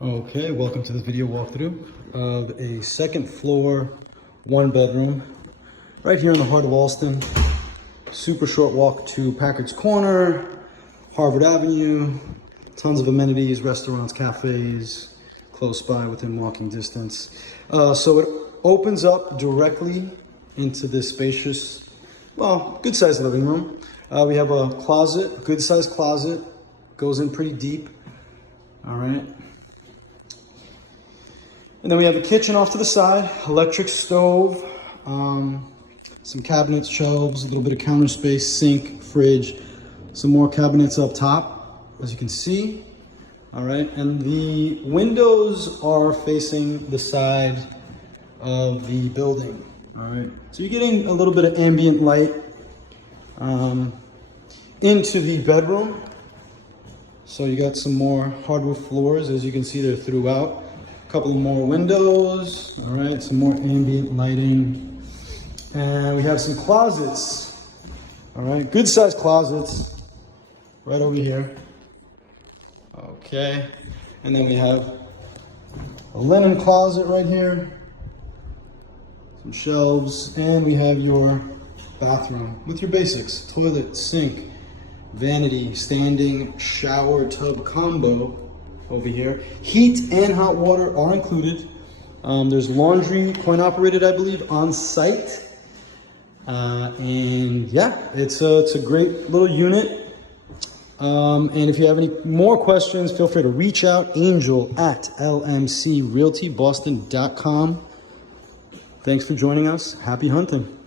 Okay, welcome to this video walkthrough of a second floor, one bedroom, right here in the heart of Allston. Super short walk to Packards Corner, Harvard Avenue, tons of amenities, restaurants, cafes, close by within walking distance. So it opens up directly into this spacious, well, good sized living room. We have a closet, good sized closet, goes in pretty deep. All right. And then we have a kitchen off to the side, electric stove, some cabinets, shelves, a little bit of counter space, sink, fridge, some more cabinets up top, as you can see. All right, and the windows are facing the side of the building. All right, so you're getting a little bit of ambient light into the bedroom. So you got some more hardwood floors, as you can see, they're throughout. A couple more windows, all right, some more ambient lighting. And we have some closets, all right, good sized closets right over here. Okay, and then we have a linen closet right here, some shelves, and we have your bathroom with your basics, toilet, sink, vanity, standing shower tub combo over here. Heat and hot water are included. There's laundry, coin operated, I believe, on site. And yeah, it's a great little unit. And if you have any more questions, feel free to reach out, angel@lmcrealtyboston.com. Thanks for joining us. Happy hunting.